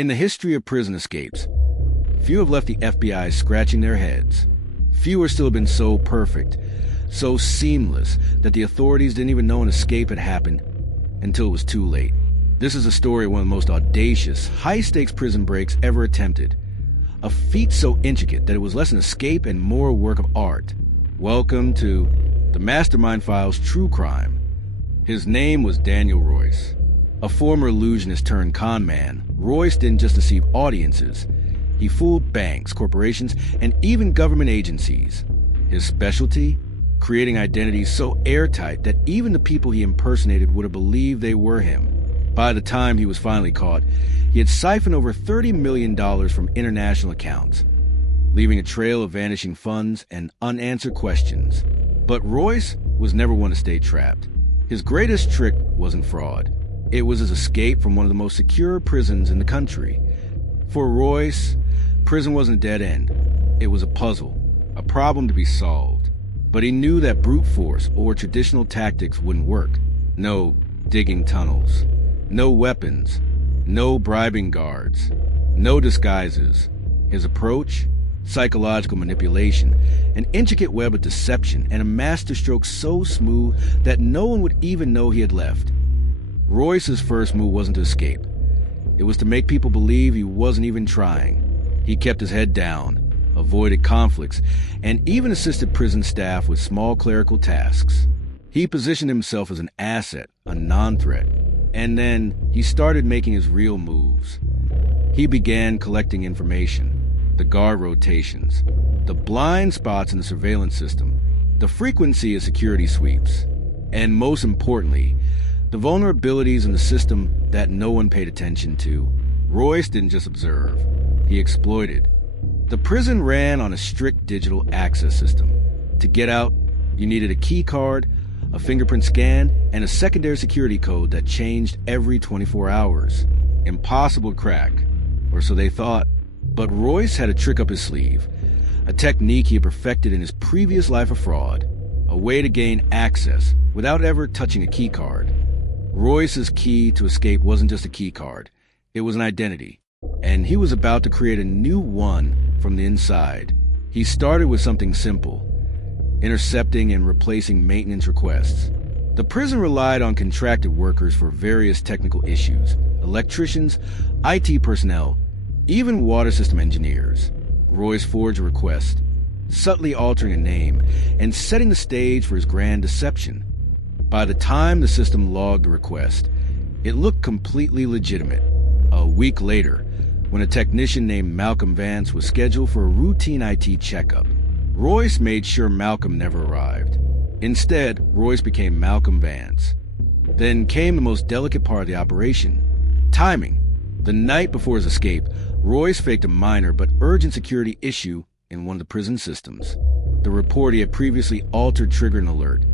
In the history of prison escapes, few have left the FBI scratching their heads. Few still have been so perfect, so seamless, that the authorities didn't even know an escape had happened until it was too late. This is a story of one of the most audacious, high-stakes prison breaks ever attempted. A feat so intricate that it was less an escape and more a work of art. Welcome to the Mastermind Files True Crime. His name was Daniel Royce. A former illusionist turned con man, Royce didn't just deceive audiences. He fooled banks, corporations, and even government agencies. His specialty? Creating identities so airtight that even the people he impersonated would have believed they were him. By the time he was finally caught, he had siphoned over $30 million from international accounts, leaving a trail of vanishing funds and unanswered questions. But Royce was never one to stay trapped. His greatest trick wasn't fraud. It was his escape from one of the most secure prisons in the country. For Royce, prison wasn't a dead end. It was a puzzle, a problem to be solved. But he knew that brute force or traditional tactics wouldn't work. No digging tunnels, no weapons, no bribing guards, no disguises. His approach? Psychological manipulation, an intricate web of deception, and a masterstroke so smooth that no one would even know he had left. Royce's first move wasn't to escape. It was to make people believe he wasn't even trying. He kept his head down, avoided conflicts, and even assisted prison staff with small clerical tasks. He positioned himself as an asset, a non-threat. And then he started making his real moves. He began collecting information, the guard rotations, the blind spots in the surveillance system, the frequency of security sweeps, and most importantly, the vulnerabilities in the system that no one paid attention to. Royce didn't just observe, he exploited. The prison ran on a strict digital access system. To get out, you needed a key card, a fingerprint scan, and a secondary security code that changed every 24 hours. Impossible to crack, or so they thought. But Royce had a trick up his sleeve, a technique he had perfected in his previous life of fraud, a way to gain access without ever touching a key card. Royce's key to escape wasn't just a key card, it was an identity, and he was about to create a new one from the inside. He started with something simple, intercepting and replacing maintenance requests. The prison relied on contracted workers for various technical issues, electricians, IT personnel, even water system engineers. Royce forged a request, subtly altering a name and setting the stage for his grand deception. By the time the system logged the request, it looked completely legitimate. A week later, when a technician named Malcolm Vance was scheduled for a routine IT checkup, Royce made sure Malcolm never arrived. Instead, Royce became Malcolm Vance. Then came the most delicate part of the operation, timing. The night before his escape, Royce faked a minor but urgent security issue in one of the prison systems. The report he had previously altered triggered an alert,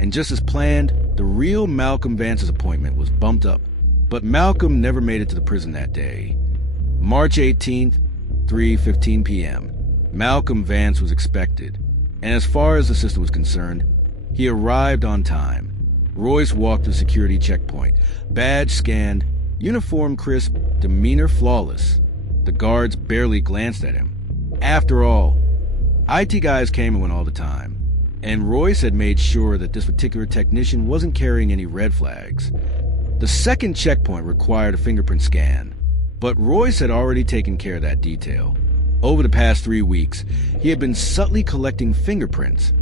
and just as planned, the real Malcolm Vance's appointment was bumped up. But Malcolm never made it to the prison that day. March 18th, 3:15 p.m. Malcolm Vance was expected, and as far as the system was concerned, he arrived on time. Royce walked to the security checkpoint, badge scanned, uniform crisp, demeanor flawless. The guards barely glanced at him. After all, IT guys came and went all the time, and Royce had made sure that this particular technician wasn't carrying any red flags. The second checkpoint required a fingerprint scan, but Royce had already taken care of that detail. Over the past 3 weeks, he had been subtly collecting fingerprints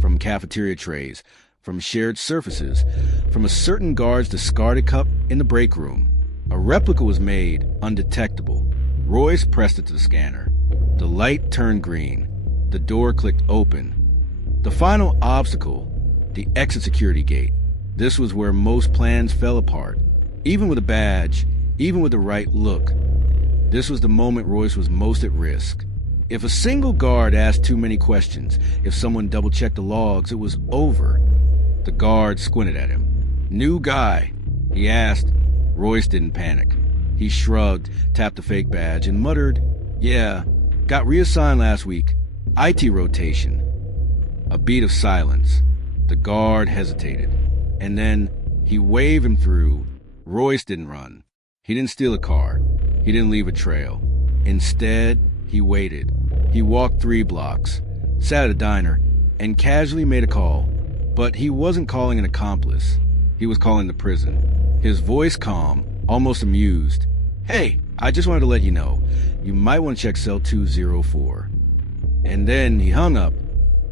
from cafeteria trays, from shared surfaces, from a certain guard's discarded cup in the break room. A replica was made undetectable. Royce pressed it to the scanner. The light turned green. The door clicked open. The final obstacle, the exit security gate. This was where most plans fell apart. Even with a badge, even with the right look, this was the moment Royce was most at risk. If a single guard asked too many questions, if someone double-checked the logs, it was over. The guard squinted at him. "New guy?" he asked. Royce didn't panic. He shrugged, tapped the fake badge, and muttered, "Yeah, got reassigned last week. IT rotation." A beat of silence. The guard hesitated, and then he waved him through. Royce didn't run. He didn't steal a car. He didn't leave a trail. Instead, he waited. He walked 3 blocks, sat at a diner, and casually made a call. But he wasn't calling an accomplice. He was calling the prison. His voice calm, almost amused. "Hey, I just wanted to let you know, you might want to check cell 204. And then he hung up.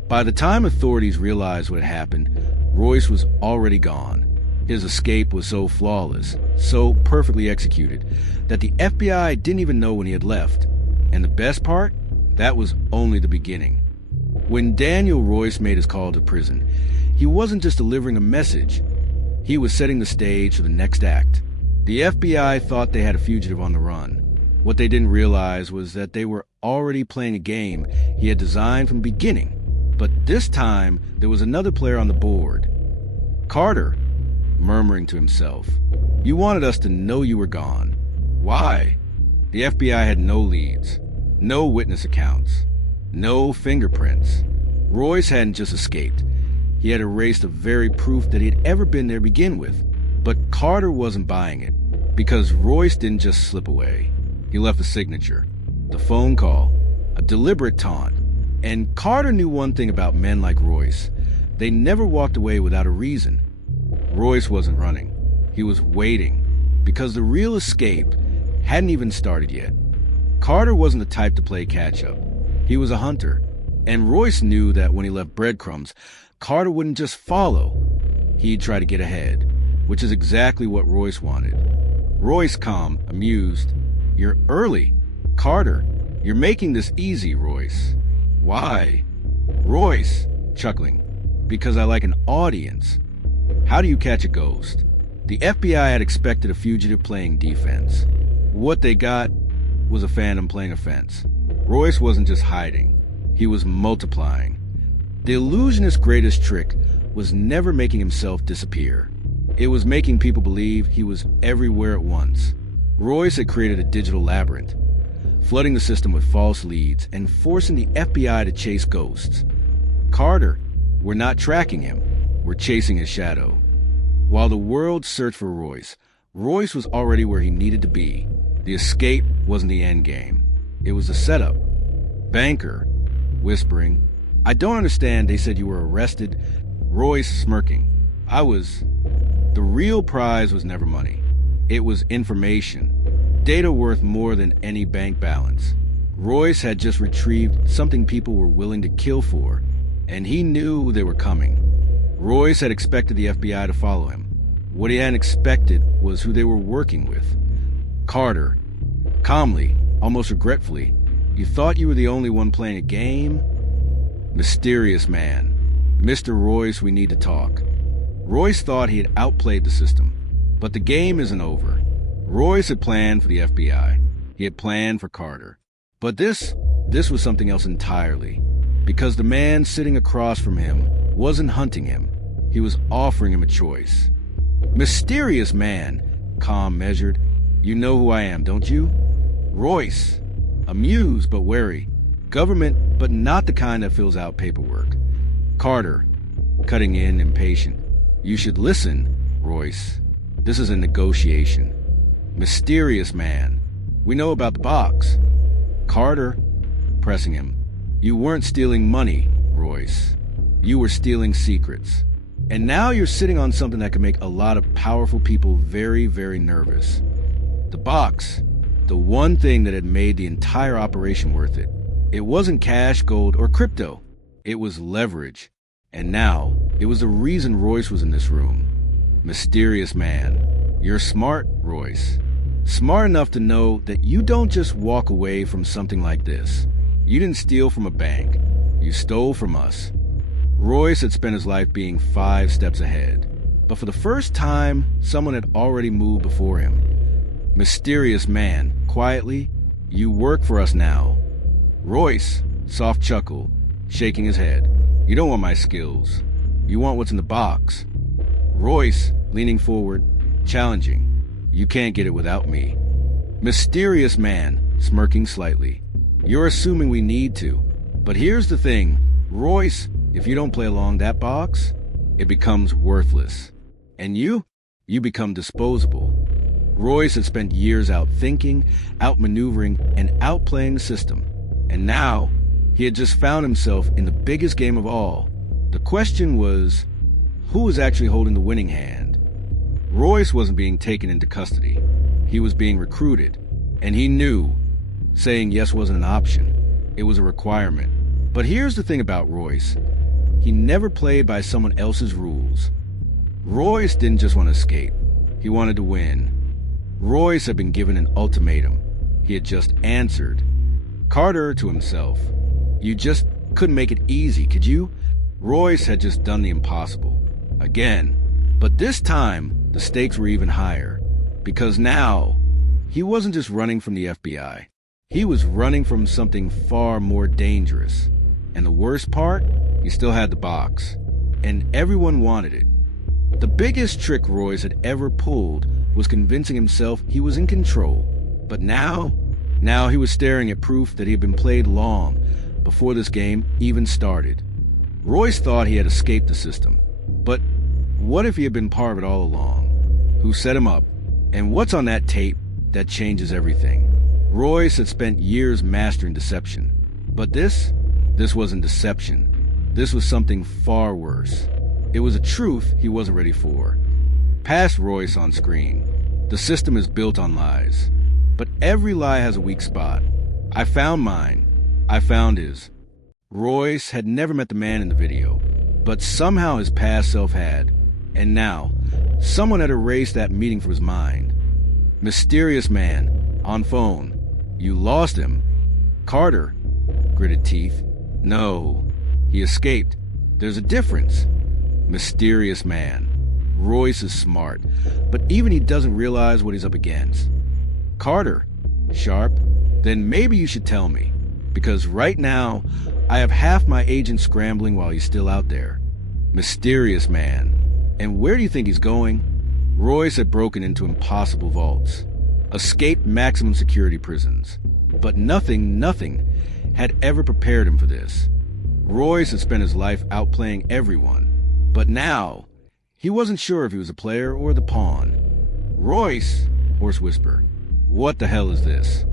By the time authorities realized what had happened, Royce was already gone. His escape was so flawless, so perfectly executed, that the FBI didn't even know when he had left. And the best part? That was only the beginning. When Daniel Royce made his call to prison, he wasn't just delivering a message. He was setting the stage for the next act. The FBI thought they had a fugitive on the run. What they didn't realize was that they were already playing a game he had designed from the beginning. But this time, there was another player on the board. Carter, murmuring to himself. "You wanted us to know you were gone. Why?" The FBI had no leads, no witness accounts, no fingerprints. Royce hadn't just escaped. He had erased the very proof that he had ever been there to begin with. But Carter wasn't buying it, because Royce didn't just slip away. He left a signature, the phone call, a deliberate taunt. And Carter knew one thing about men like Royce. They never walked away without a reason. Royce wasn't running. He was waiting, because the real escape hadn't even started yet. Carter wasn't the type to play catch-up. He was a hunter, and Royce knew that when he left breadcrumbs, Carter wouldn't just follow. He'd try to get ahead, which is exactly what Royce wanted. Royce, calm, amused. "You're early. Carter, you're making this easy, Royce." "Why?" Royce, chuckling. "Because I like an audience. How do you catch a ghost?" The FBI had expected a fugitive playing defense. What they got was a phantom playing offense. Royce wasn't just hiding. He was multiplying. The illusionist's greatest trick was never making himself disappear. It was making people believe he was everywhere at once. Royce had created a digital labyrinth, flooding the system with false leads and forcing the FBI to chase ghosts. Carter, we're not tracking him. We're chasing his shadow. While the world searched for Royce, Royce was already where he needed to be. The escape wasn't the end game. It was the setup. Banker, whispering, "I don't understand, they said you were arrested." Royce smirking. The real prize was never money. It was information. Data worth more than any bank balance. Royce had just retrieved something people were willing to kill for, and he knew they were coming. Royce had expected the FBI to follow him. What he hadn't expected was who they were working with. Carter, calmly, almost regretfully, "You thought you were the only one playing a game?" Mysterious man. "Mr. Royce, we need to talk." Royce thought he had outplayed the system. But the game isn't over. Royce had planned for the FBI. He had planned for Carter. But this was something else entirely. Because the man sitting across from him wasn't hunting him. He was offering him a choice. "Mysterious man," calm measured. "You know who I am, don't you?" Royce, amused but wary. Government, but not the kind that fills out paperwork. Carter, cutting in, impatient. "You should listen, Royce. This is a negotiation." Mysterious man, "We know about the box." Carter, pressing him. "You weren't stealing money, Royce. You were stealing secrets. And now you're sitting on something that can make a lot of powerful people very, very nervous. The box, the one thing that had made the entire operation worth it. It wasn't cash, gold, or crypto. It was leverage. And now, it was the reason Royce was in this room. Mysterious man, you're smart, Royce. Smart enough to know that you don't just walk away from something like this. You didn't steal from a bank. You stole from us." Royce had spent his life being 5 steps ahead. But for the first time, someone had already moved before him. Mysterious man, quietly, "You work for us now." Royce, soft chuckle, shaking his head. "You don't want my skills. You want what's in the box." Royce, leaning forward, challenging. "You can't get it without me." Mysterious man, smirking slightly. "You're assuming we need to. But here's the thing, Royce, if you don't play along that box, it becomes worthless. And you become disposable." Royce had spent years out-thinking, out-maneuvering, and outplaying the system. And now, he had just found himself in the biggest game of all. The question was, who was actually holding the winning hand? Royce wasn't being taken into custody. He was being recruited. And he knew saying yes wasn't an option. It was a requirement. But here's the thing about Royce. He never played by someone else's rules. Royce didn't just want to escape. He wanted to win. Royce had been given an ultimatum. He had just answered. Carter to himself, "You just couldn't make it easy, could you?" Royce had just done the impossible. Again. But this time, the stakes were even higher. Because now, he wasn't just running from the FBI. He was running from something far more dangerous. And the worst part? He still had the box. And everyone wanted it. The biggest trick Royce had ever pulled was convincing himself he was in control. But now he was staring at proof that he had been played long before this game even started. Royce thought he had escaped the system. But what if he had been part of it all along? Who set him up? And what's on that tape that changes everything? Royce had spent years mastering deception. But this wasn't deception. This was something far worse. It was a truth he wasn't ready for. Past Royce on screen. The system is built on lies. But every lie has a weak spot. I found mine. I found his. Royce had never met the man in the video, but somehow his past self had. And now, someone had erased that meeting from his mind. Mysterious man, on phone. You lost him. Carter, gritted teeth. No, he escaped. There's a difference. Mysterious man. Royce is smart, but even he doesn't realize what he's up against. Carter, sharp. Then maybe you should tell me, because right now, I have half my agent scrambling while he's still out there. Mysterious man. And where do you think he's going? Royce had broken into impossible vaults, escaped maximum security prisons. But nothing had ever prepared him for this. Royce had spent his life outplaying everyone. But now, he wasn't sure if he was a player or the pawn. Royce, hoarse whisper. What the hell is this?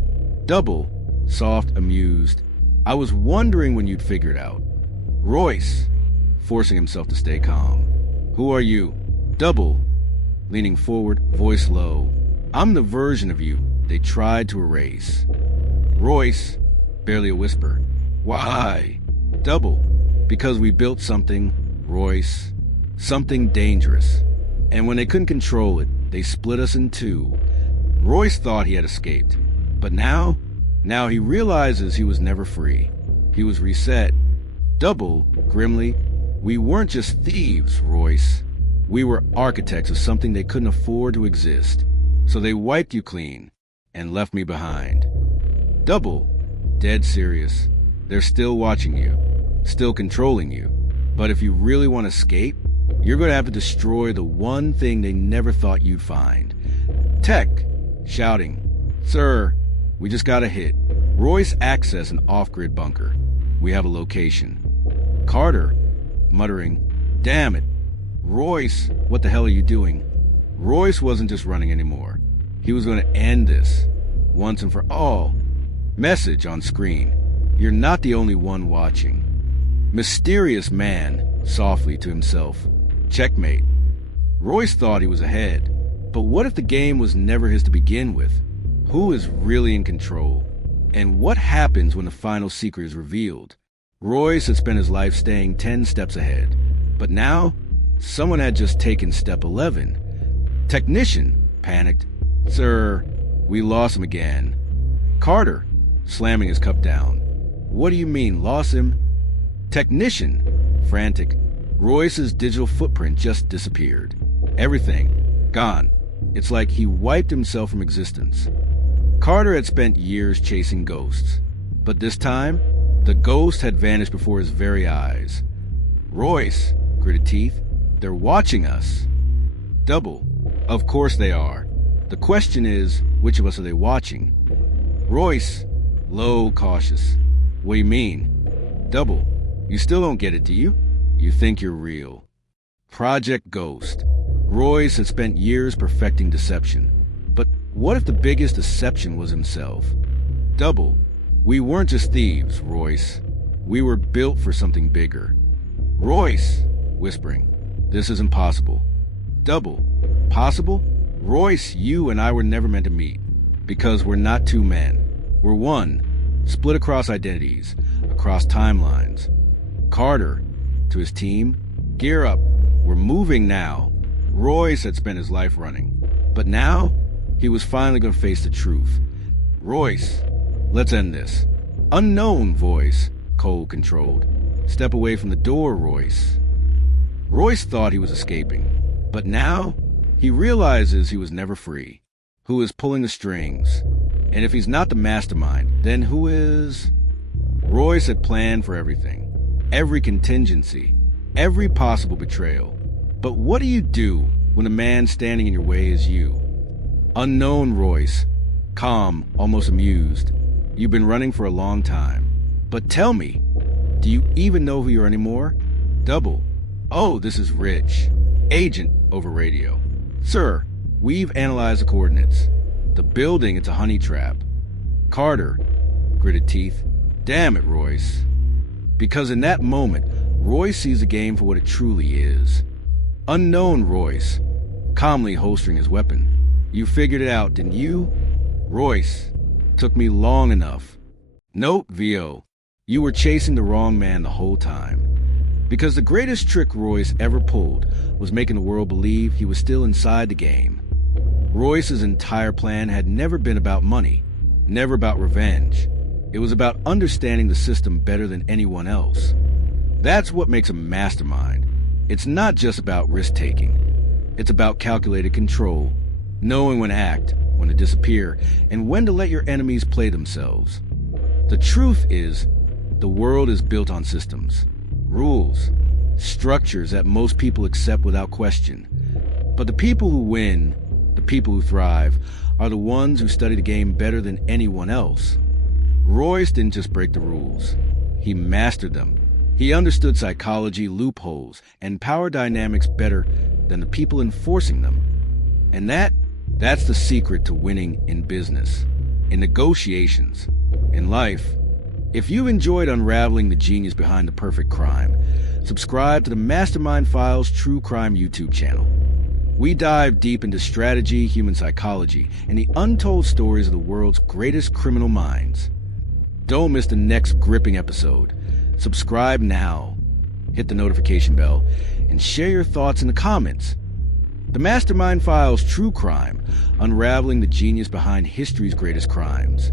Double, soft, amused. I was wondering when you'd figure it out. Royce, forcing himself to stay calm. Who are you? Double, leaning forward, voice low. I'm the version of you they tried to erase. Royce, barely a whisper. Why? Double, because we built something, Royce. Something dangerous. And when they couldn't control it, they split us in two. Royce thought he had escaped. But now he realizes he was never free. He was reset. Double, grimly, we weren't just thieves, Royce. We were architects of something they couldn't afford to exist. So they wiped you clean and left me behind. Double, dead serious. They're still watching you, still controlling you. But if you really want to escape, you're going to have to destroy the one thing they never thought you'd find. Tech, shouting, Sir, we just got a hit. Royce access an off-grid bunker. We have a location. Carter, muttering, Damn it. Royce, what the hell are you doing? Royce wasn't just running anymore. He was going to end this, once and for all. Message on screen. You're not the only one watching. Mysterious man, softly to himself. Checkmate. Royce thought he was ahead. But what if the game was never his to begin with? Who is really in control? And what happens when the final secret is revealed? Royce had spent his life staying 10 steps ahead. But now, someone had just taken step 11. Technician, panicked. Sir, we lost him again. Carter, slamming his cup down. What do you mean, lost him? Technician, frantic. Royce's digital footprint just disappeared. Everything, gone. It's like he wiped himself from existence. Carter had spent years chasing ghosts. But this time, the ghost had vanished before his very eyes. Royce, gritted teeth, they're watching us. Double, of course they are. The question is, which of us are they watching? Royce, low, cautious. What do you mean? Double, you still don't get it, do you? You think you're real. Project Ghost. Royce had spent years perfecting deception. But What if the biggest deception was himself? Double, we weren't just thieves, Royce. We were built for something bigger. Royce, whispering, this is impossible. Double, possible? Royce, you and I were never meant to meet. Because we're not two men. We're one, split across identities, across timelines. Carter, to his team, gear up. We're moving now. Royce had spent his life running. But now, he was finally going to face the truth. Royce, let's end this. Unknown voice, Cole controlled. Step away from the door, Royce. Royce thought he was escaping. But now, he realizes he was never free. Who is pulling the strings? And if he's not the mastermind, then who is? Royce had planned for everything. Every contingency. Every possible betrayal. But what do you do when the man standing in your way is you? Unknown Royce. Calm, almost amused. You've been running for a long time. But tell me, do you even know who you are anymore? Double. Oh, this is Rich. Agent over radio. Sir, we've analyzed the coordinates. The building, it's a honey trap. Carter, gritted teeth. Damn it, Royce. Because in that moment, Royce sees the game for what it truly is. Unknown Royce, calmly holstering his weapon. You figured it out, didn't you? Royce, took me long enough. Nope, VO. You were chasing the wrong man the whole time. Because the greatest trick Royce ever pulled was making the world believe he was still inside the game. Royce's entire plan had never been about money, never about revenge. It was about understanding the system better than anyone else. That's what makes a mastermind. It's not just about risk-taking. It's about calculated control, knowing when to act, when to disappear, and when to let your enemies play themselves. The truth is, the world is built on systems. Rules, structures that most people accept without question. But the people who win, the people who thrive, are the ones who study the game better than anyone else. Royce didn't just break the rules. He mastered them. He understood psychology, loopholes, and power dynamics better than the people enforcing them. And that's the secret to winning in business, in negotiations, in life. If you've enjoyed unraveling the genius behind the perfect crime, subscribe to the Mastermind Files True Crime YouTube channel. We dive deep into strategy, human psychology, and the untold stories of the world's greatest criminal minds. Don't miss the next gripping episode. Subscribe now, hit the notification bell, and share your thoughts in the comments. The Mastermind Files True Crime, unraveling the genius behind history's greatest crimes.